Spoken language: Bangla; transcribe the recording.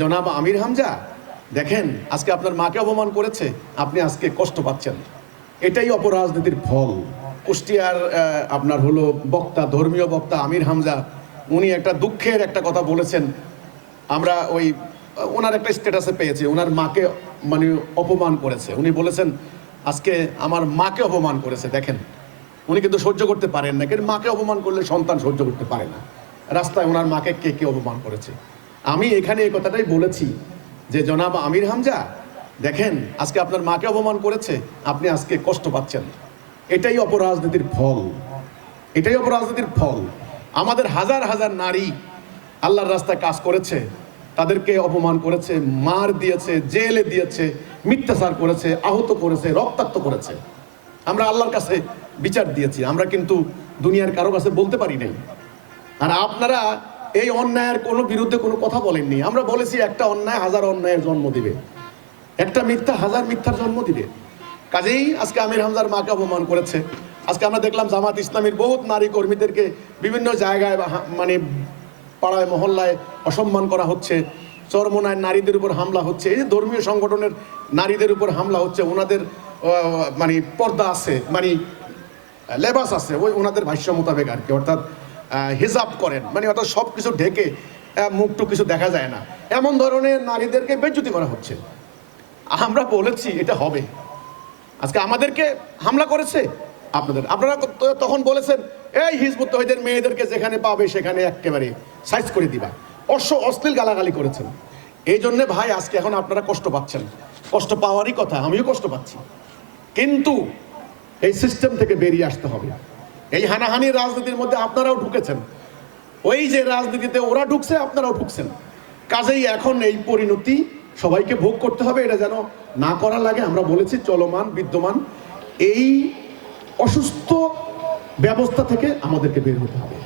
জনাব আমির হামজা, দেখেন আজকে আপনার মাকে অপমান করেছে, আপনি আজকে কষ্ট পাচ্ছেন। এটাই অপরাজনীতির ফল। কুষ্টিয়ার আপনার হলো বক্তা, ধর্মীয় বক্তা আমির হামজা, উনি একটা দুঃখের একটা কথা বলেছেন। আমরা ওনার একটা স্ট্যাটাসে পেয়েছি, ওনার মাকে মানে অপমান করেছে। উনি বলেছেন আজকে আমার মাকে অপমান করেছে। দেখেন উনি কিন্তু সহ্য করতে পারেন না, কিন্তু মাকে অপমান করলে সন্তান সহ্য করতে পারে না। রাস্তায় ওনার মাকে কে কে অপমান করেছে। আমি এখানে এই কথাটাই বলেছি যে জনাব আমির হামজা, দেখেন আজকে আপনার মাকে অপমান করেছে, আপনি আজকে কষ্ট পাচ্ছেন। এটাই অপরাজনীতির ফল, এটাই অপরাজনীতির ফল। আমাদের হাজার হাজার নারী আল্লাহর রাস্তায় কাজ করেছে, তাদেরকে অপমান করেছে, মার দিয়েছে, জেলে দিয়েছে, মিথ্যাচার করেছে, আহত করেছে, রক্তাক্ত করেছে। আমরা আল্লাহর কাছে বিচার দিয়েছি, আমরা কিন্তু দুনিয়ার কারো কাছে বলতে পারি নাই। আর আপনারা এই অন্যায়ের কোনো বিরুদ্ধে কোনো কথা বলেননি। আমরা বলেছি একটা অন্যায় হাজার অন্যায়ের জন্ম দিবে, একটা মিথ্যা হাজার মিথ্যার জন্ম দিবে। কাজেই আজকে আমির হামজার মাকে অপমান করেছে। আজকে আমরা দেখলাম জামাত ইসলামীর বহুত নারী কর্মীদেরকে বিভিন্ন জায়গায় মানে পাড়ায় মহল্লায় অসম্মান করা হচ্ছে, চরমোনায় নারীদের উপর হামলা হচ্ছে, এই যে ধর্মীয় সংগঠনের নারীদের উপর হামলা হচ্ছে। ওনাদের মানে পর্দা আছে, মানে লেবাস আছে, ওনাদের ভাষ্য মোতাবেক আর কি, অর্থাৎ হিজাব করেন, মানে অর্থাৎ সব কিছু ঢেকে মুখটু কিছু দেখা যায় না, এমন ধরনের নারীদেরকে বেজ্জতি করা হচ্ছে। আমরা বলেছি এটা হবে। আজকে আমাদেরকে হামলা করেছে, আপনারা তখন বলেছেন এই হিজবুত তৌহিদের মেয়েদেরকে যেখানে পাবে সেখানে একেবারে সাইজ করে দিবা, অশ্লীল গালাগালি করেছেন। এই জন্যে ভাই আজকে এখন আপনারা কষ্ট পাচ্ছেন। কষ্ট পাওয়ারই কথা, আমিও কষ্ট পাচ্ছি, কিন্তু এই সিস্টেম থেকে বেরিয়ে আসতে হবে। এই হানাহানির রাজনীতির মধ্যে আপনারাও ঢুকেছেন, ওই যে রাজনীতিতে ওরা ঢুকছে আপনারাও ঢুকছেন। কাজেই এখন এই পরিণতি সবাইকে ভোগ করতে হবে, এটা যেন না করা লাগে। আমরা বলেছি চলমান বিদ্যমান এই অসুস্থ ব্যবস্থা থেকে আমাদেরকে বের হতে হবে।